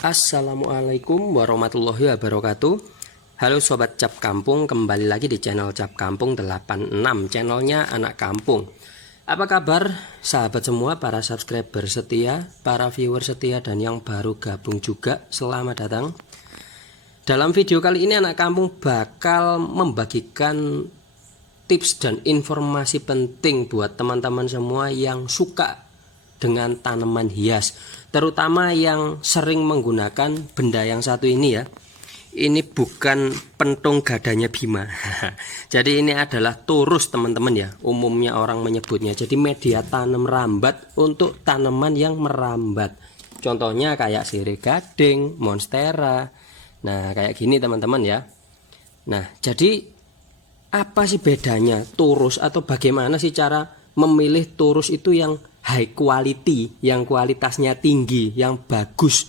Assalamualaikum warahmatullahi wabarakatuh. Halo Sobat Cap Kampung, kembali lagi di channel Cap Kampung 86, channelnya anak kampung. Apa kabar sahabat semua, para subscriber setia, para viewer setia, dan yang baru gabung juga, selamat datang. Dalam video kali ini anak kampung bakal membagikan tips dan informasi penting buat teman-teman semua yang suka dengan tanaman hias, terutama yang sering menggunakan benda yang satu ini ya. Ini bukan pentung gadanya Bima. Jadi ini adalah turus teman-teman ya, umumnya orang menyebutnya. Jadi media tanam rambat untuk tanaman yang merambat. Contohnya kayak sirih gading, monstera. Nah kayak gini teman-teman ya. Nah jadi apa sih bedanya turus, atau bagaimana sih cara memilih turus itu yang high quality, yang kualitasnya tinggi, yang bagus.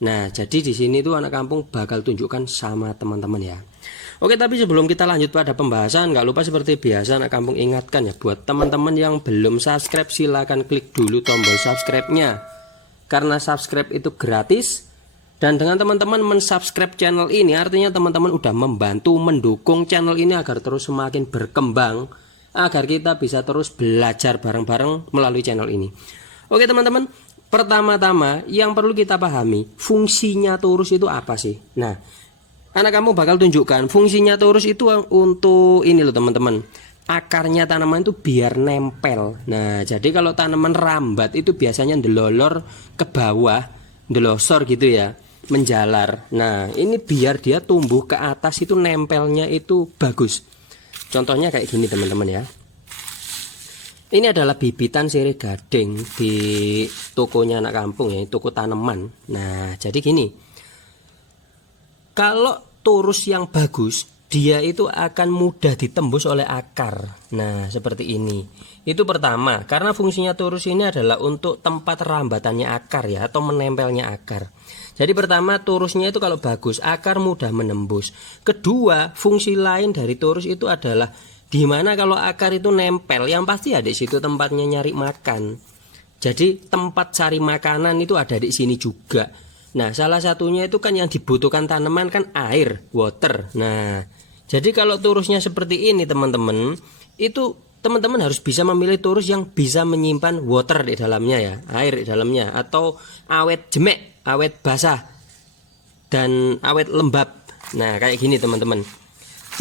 Nah, jadi di sini tuh anak kampung bakal tunjukkan sama teman-teman ya. Oke, tapi sebelum kita lanjut pada pembahasan, nggak lupa seperti biasa anak kampung ingatkan ya, buat teman-teman yang belum subscribe silahkan klik dulu tombol subscribe-nya. Karena subscribe itu gratis. Dan dengan teman-teman mensubscribe channel ini, artinya teman-teman udah membantu mendukung channel ini agar terus semakin berkembang, agar kita bisa terus belajar bareng-bareng melalui channel ini. Oke teman-teman, pertama-tama yang perlu kita pahami, fungsinya turus itu apa sih? Nah, anak kamu bakal tunjukkan fungsinya turus itu untuk ini loh teman-teman. Akarnya tanaman itu biar nempel. Nah, jadi kalau tanaman rambat itu biasanya ndelolor ke bawah, ndelosor gitu ya, menjalar. Nah, ini biar dia tumbuh ke atas itu nempelnya itu bagus. Contohnya kayak gini teman-teman ya. Ini adalah bibitan sirih gading di tokonya anak kampung ya, toko tanaman. Nah, jadi gini. Kalau turus yang bagus, dia itu akan mudah ditembus oleh akar. Nah, seperti ini. Itu pertama, karena fungsinya turus ini adalah untuk tempat rambatannya akar ya, atau menempelnya akar. Jadi pertama, turusnya itu kalau bagus, akar mudah menembus. Kedua, fungsi lain dari turus itu adalah dimana kalau akar itu nempel, yang pasti ada di situ tempatnya nyari makan. Jadi tempat cari makanan itu ada di sini juga. Nah, salah satunya itu kan yang dibutuhkan tanaman kan air, water. Nah, jadi kalau turusnya seperti ini teman-teman, itu teman-teman harus bisa memilih turus yang bisa menyimpan water di dalamnya ya, air di dalamnya, atau awet jemek, awet basah, dan awet lembab. Nah kayak gini teman-teman.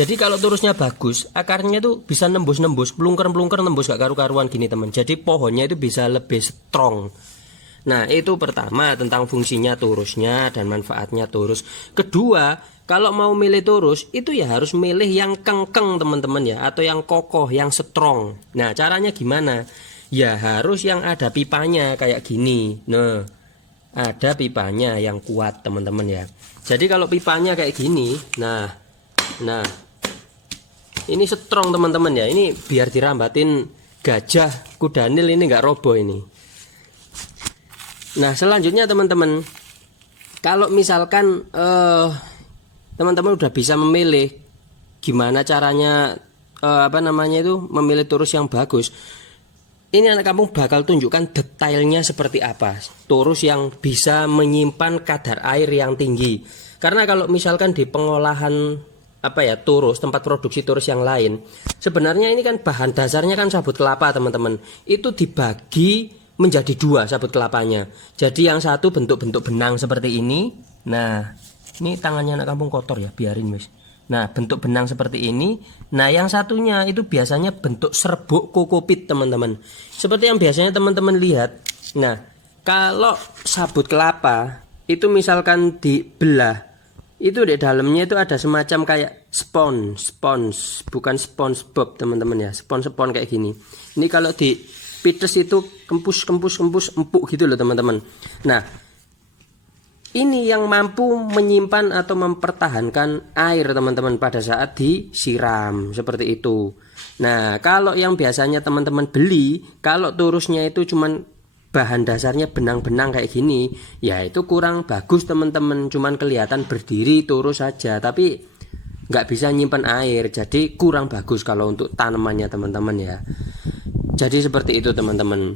Jadi kalau turusnya bagus, akarnya itu bisa nembus-nembus, pelungker-pelungker nembus gak karu-karuan gini teman. Jadi pohonnya itu bisa lebih strong. Nah itu pertama tentang fungsinya turusnya dan manfaatnya turus. Kedua, kalau mau milih turus itu ya harus milih yang kengkeng teman-teman ya, atau yang kokoh, yang strong. Nah caranya gimana? Ya harus yang ada pipanya kayak gini. Nah ada pipanya yang kuat teman-teman ya. Jadi kalau pipanya kayak gini, nah ini strong teman-teman ya. Ini biar dirambatin gajah, kudanil ini nggak roboh ini. Nah selanjutnya teman-teman, kalau misalkan teman-teman udah bisa memilih gimana caranya memilih turus yang bagus. Ini anak kampung bakal tunjukkan detailnya seperti apa turus yang bisa menyimpan kadar air yang tinggi. Karena kalau misalkan di pengolahan turus, tempat produksi turus yang lain, sebenarnya ini kan bahan dasarnya kan sabut kelapa teman-teman. Itu dibagi menjadi dua sabut kelapanya. Jadi yang satu bentuk-bentuk benang seperti ini. Nah ini tangannya anak kampung kotor ya, biarin wis. Nah bentuk benang seperti ini. Nah yang satunya itu biasanya bentuk serbuk kokopit teman-teman, seperti yang biasanya teman-teman lihat. Nah kalau sabut kelapa itu misalkan dibelah, itu di dalamnya itu ada semacam kayak spons, bukan SpongeBob teman-teman ya, spons kayak gini. Ini kalau di pites itu kempus empuk gitu loh teman-teman. Nah ini yang mampu menyimpan atau mempertahankan air teman-teman pada saat disiram seperti itu. Nah kalau yang biasanya teman-teman beli, kalau turusnya itu cuman bahan dasarnya benang-benang kayak gini, ya itu kurang bagus teman-teman. Cuman kelihatan berdiri turus saja, tapi nggak bisa nyimpan air. Jadi kurang bagus kalau untuk tanamannya teman-teman ya. Jadi seperti itu teman-teman.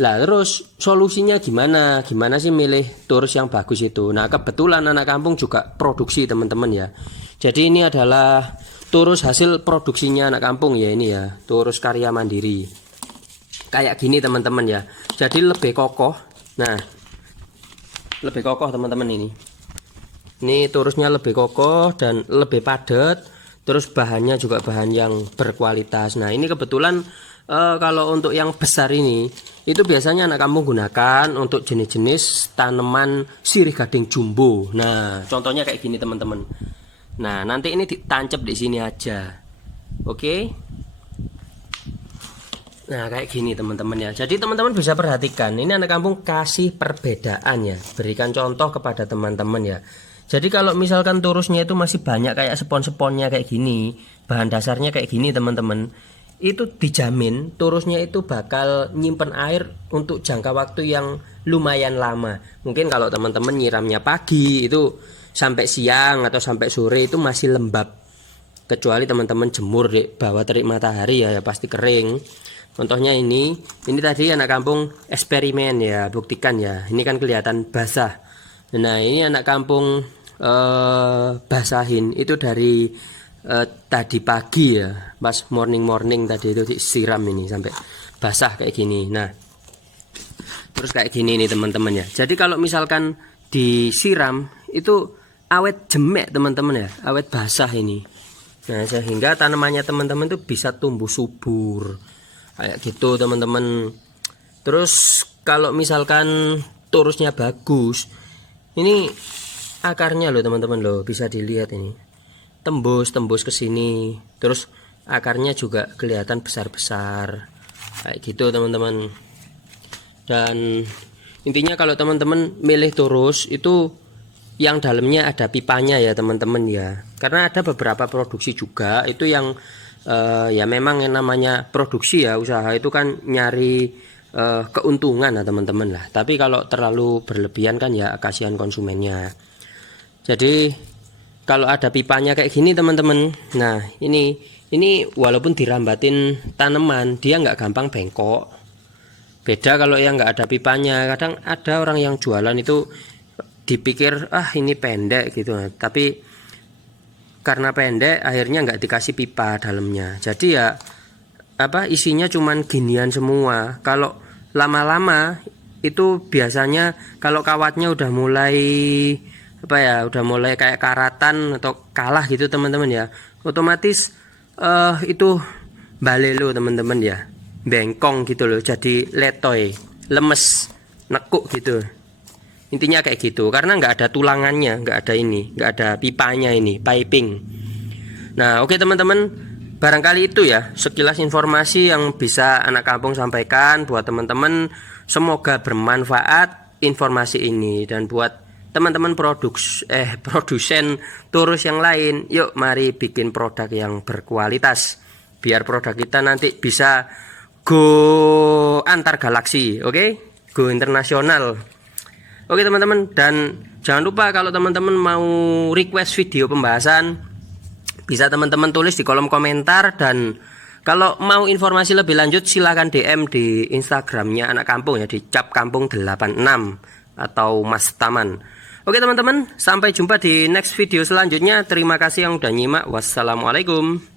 Lah terus solusinya gimana? Gimana sih milih Taurus yang bagus itu? Nah kebetulan anak kampung juga produksi teman-teman ya. Jadi ini adalah Taurus hasil produksinya anak kampung ya, ini ya, Taurus karya mandiri. Kayak gini teman-teman ya. Jadi lebih kokoh. Nah, lebih kokoh teman-teman ini. Ini Taurusnya lebih kokoh dan lebih padat. Terus bahannya juga bahan yang berkualitas. Nah, ini kebetulan kalau untuk yang besar ini itu biasanya anak kampung gunakan untuk jenis-jenis tanaman sirih gading jumbo. Nah, contohnya kayak gini teman-teman. Nah, nanti ini ditancap di sini aja. Oke. Nah, kayak gini teman-teman ya. Jadi teman-teman bisa perhatikan, ini anak kampung kasih perbedaan ya. Berikan contoh kepada teman-teman ya. Jadi kalau misalkan Taurusnya itu masih banyak kayak spon-sponnya kayak gini, bahan dasarnya kayak gini teman-teman, itu dijamin Taurusnya itu bakal nyimpen air untuk jangka waktu yang lumayan lama. Mungkin kalau teman-teman nyiramnya pagi itu sampai siang atau sampai sore itu masih lembab. Kecuali teman-teman jemur di bawah terik matahari ya pasti kering. Contohnya ini tadi anak kampung eksperimen ya, buktikan ya. Ini kan kelihatan basah. Nah, ini anak kampung basahin itu dari tadi pagi ya, pas morning tadi itu disiram ini sampai basah kayak gini. Nah, terus kayak gini nih teman-teman ya. Jadi kalau misalkan disiram itu awet jemek teman-teman ya, awet basah ini. Nah, sehingga tanamannya teman-teman tuh bisa tumbuh subur kayak gitu teman-teman. Terus kalau misalkan Taurusnya bagus, ini akarnya loh teman-teman loh, bisa dilihat ini tembus ke sini. Terus akarnya juga kelihatan besar-besar kayak gitu teman-teman. Dan intinya kalau teman-teman milih Taurus itu yang dalamnya ada pipanya ya teman-teman ya. Karena ada beberapa produksi juga itu yang ya memang yang namanya produksi ya, usaha itu kan nyari keuntungan lah teman-teman lah. Tapi kalau terlalu berlebihan kan ya kasihan konsumennya. Jadi kalau ada pipanya kayak gini teman-teman, nah ini walaupun dirambatin tanaman dia nggak gampang bengkok. Beda kalau yang nggak ada pipanya. Kadang ada orang yang jualan itu dipikir ini pendek gitu, tapi karena pendek akhirnya nggak dikasih pipa dalamnya. Jadi ya isinya cuman ginian semua. Kalau lama-lama itu biasanya kalau kawatnya udah mulai udah mulai kayak karatan atau kalah gitu teman-teman ya, otomatis itu balelo teman-teman ya, bengkong gitu loh, jadi letoy, lemes, nekuk gitu. Intinya kayak gitu, karena nggak ada tulangannya, nggak ada pipanya ini, piping. Nah, oke teman-teman, barangkali itu ya sekilas informasi yang bisa anak kampung sampaikan buat teman-teman. Semoga bermanfaat informasi ini, dan buat teman-teman produsen Taurus yang lain, yuk mari bikin produk yang berkualitas biar produk kita nanti bisa go antar galaksi, oke? Go internasional. Oke teman-teman, dan jangan lupa kalau teman-teman mau request video pembahasan bisa teman-teman tulis di kolom komentar, dan kalau mau informasi lebih lanjut silahkan DM di Instagramnya anak kampung ya, di capkampung86 atau Mas Taman. Oke teman-teman, sampai jumpa di next video selanjutnya. Terima kasih yang udah nyimak. Wassalamualaikum.